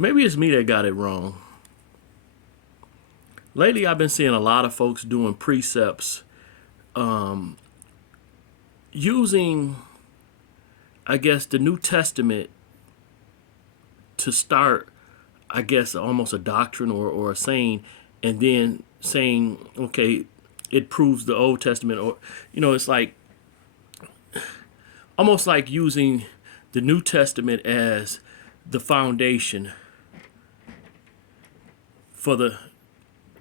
Maybe it's me that got it wrong. Lately, I've been seeing a lot of folks doing precepts using, I guess, the New Testament to start, I guess, almost a doctrine or a saying, and then saying, okay, it proves the Old Testament. Or, it's like almost like using the New Testament as the foundation for the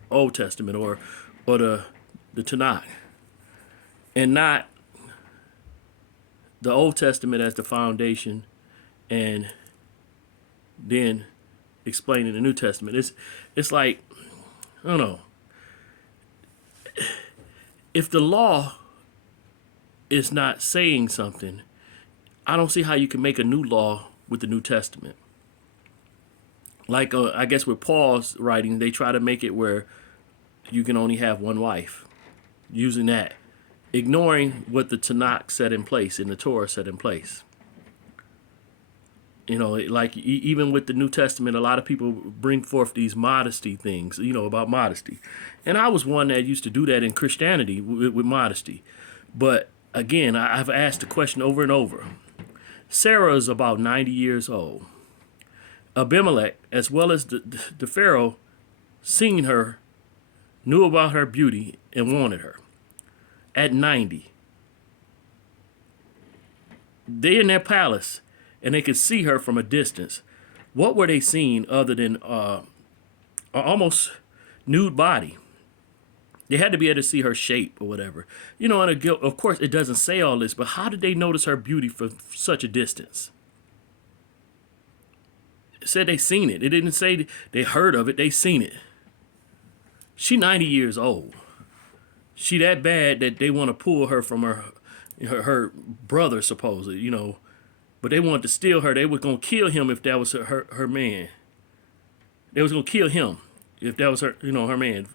Old Testament or the Tanakh, and not the Old Testament as the foundation and then explaining the New Testament. It's like, I don't know. If the law is not saying something, I don't see how you can make a new law with the New Testament. Like, I guess with Paul's writing, they try to make it where you can only have one wife, using that, ignoring what the Tanakh set in place and the Torah set in place. Like even with the New Testament, a lot of people bring forth these modesty things, about modesty. And I was one that used to do that in Christianity with modesty. But again, I've asked the question over and over. Sarah is about 90 years old. Abimelech, as well as the Pharaoh, seen her, knew about her beauty, and wanted her. At 90. They in their palace, and they could see her from a distance. What were they seeing other than an almost nude body? They had to be able to see her shape or whatever. And of course, it doesn't say all this, but how did they notice her beauty from such a distance? It said they seen it. It didn't say they heard of it. They seen it. She 90 years old. She that bad that they want to pull her from her brother, supposedly, But they wanted to steal her. They were going to kill him if that was her man. They was going to kill him if that was her man.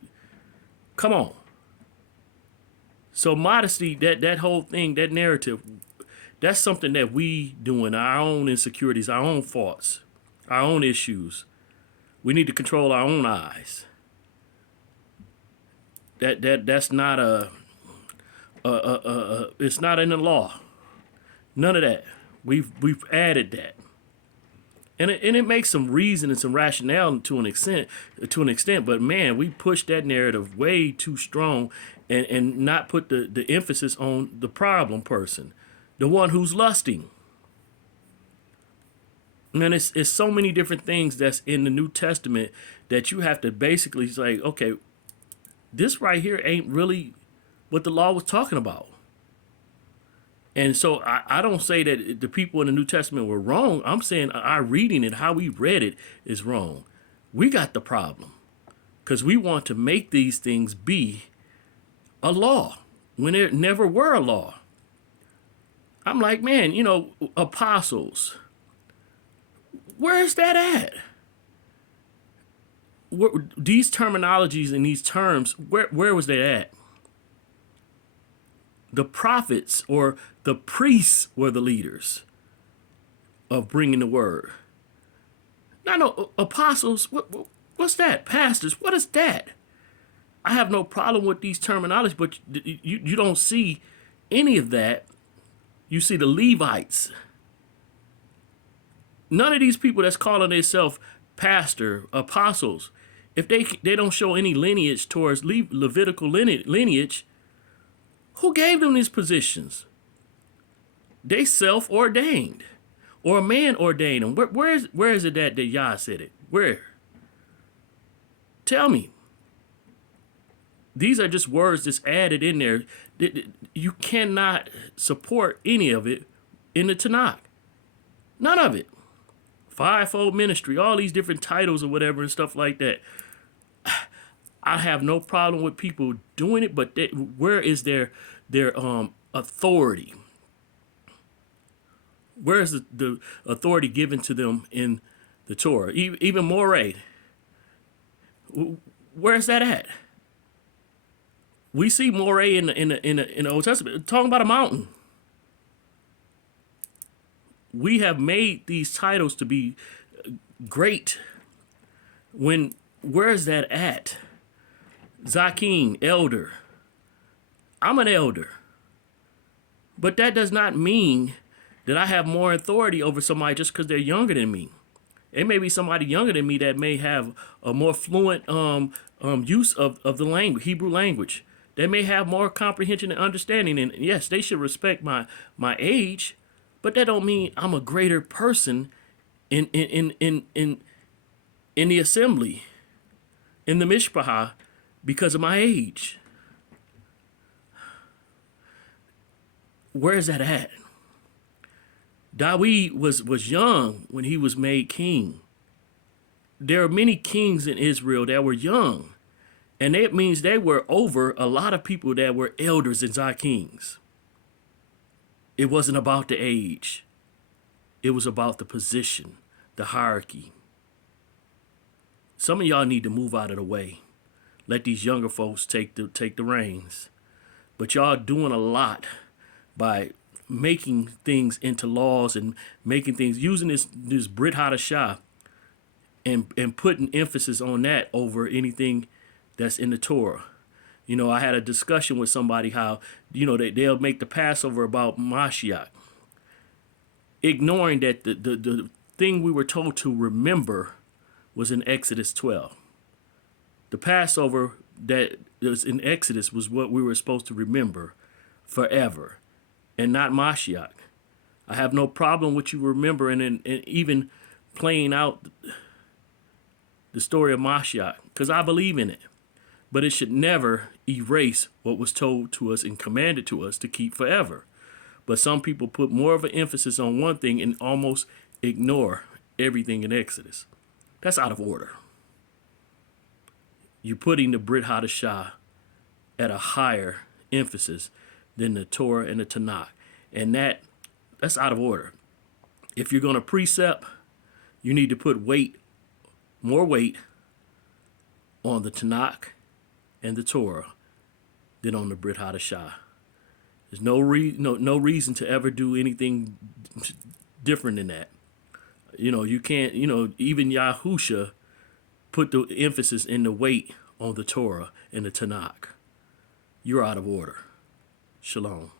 Come on. So modesty, that whole thing, that narrative, that's something that we doing, our own insecurities, our own faults, our own issues. We need to control our own eyes. That's not it's not in the law. None of that. We've added that. And it makes some reason and some rationale to an extent, but man, we push that narrative way too strong and not put the emphasis on the problem person, the one who's lusting. And it's so many different things that's in the New Testament that you have to basically say, okay, this right here ain't really what the law was talking about. And so I don't say that the people in the New Testament were wrong. I'm saying our reading it, how we read it, is wrong. We got the problem because we want to make these things be a law when there never were a law. I'm like, man, apostles, where's that at? These terminologies and these terms, where was that at? The prophets or the priests were the leaders of bringing the word. Now, no, apostles, what's that? Pastors, what is that? I have no problem with these terminologies, but you don't see any of that. You see the Levites. None of these people that's calling themselves pastor, apostles, if they don't show any lineage towards Levitical lineage, who gave them these positions? They self-ordained, or a man ordained them. Where is it that Yah said it? Where? Tell me. These are just words that's added in there. You cannot support any of it in the Tanakh. None of it. Fivefold ministry, all these different titles or whatever and stuff like that. I have no problem with people doing it, but where is their authority? Where is the authority given to them in the Torah? Even Moreh, where's that at? We see Moreh in the Old Testament talking about a mountain. We have made these titles to be great. Where is that at? Zakim, elder. I'm an elder. But that does not mean that I have more authority over somebody just because they're younger than me. It may be somebody younger than me that may have a more fluent use of the language, Hebrew language. They may have more comprehension and understanding. And yes, they should respect my age, but that don't mean I'm a greater person in the assembly, in the mishpachah, because of my age. Where is that at? Dawid was young when he was made king. There are many kings in Israel that were young, and that means they were over a lot of people that were elders and kings. It wasn't about the age. It was about the position, the hierarchy. Some of y'all need to move out of the way. Let these younger folks take the reins. But y'all doing a lot by making things into laws and making things, using this Bryt Chadasha and putting emphasis on that over anything that's in the Torah. You know, I had a discussion with somebody how, you know, they'll make the Passover about Mashiach, ignoring that the thing we were told to remember was in Exodus 12. The Passover that was in Exodus was what we were supposed to remember forever, and not Mashiach. I have no problem with you remembering and even playing out the story of Mashiach, because I believe in it. But it should never erase what was told to us and commanded to us to keep forever. But some people put more of an emphasis on one thing and almost ignore everything in Exodus. That's out of order. You're putting the Bryt Chadasha at a higher emphasis than the Torah and the Tanakh. And that's out of order. If you're going to precept, you need to put more weight on the Tanakh and the Torah than on the Bryt Chadasha. There's no reason to ever do anything different than that. You know, you can't, even Yahusha put the emphasis and the weight on the Torah and the Tanakh. You're out of order. Shalom.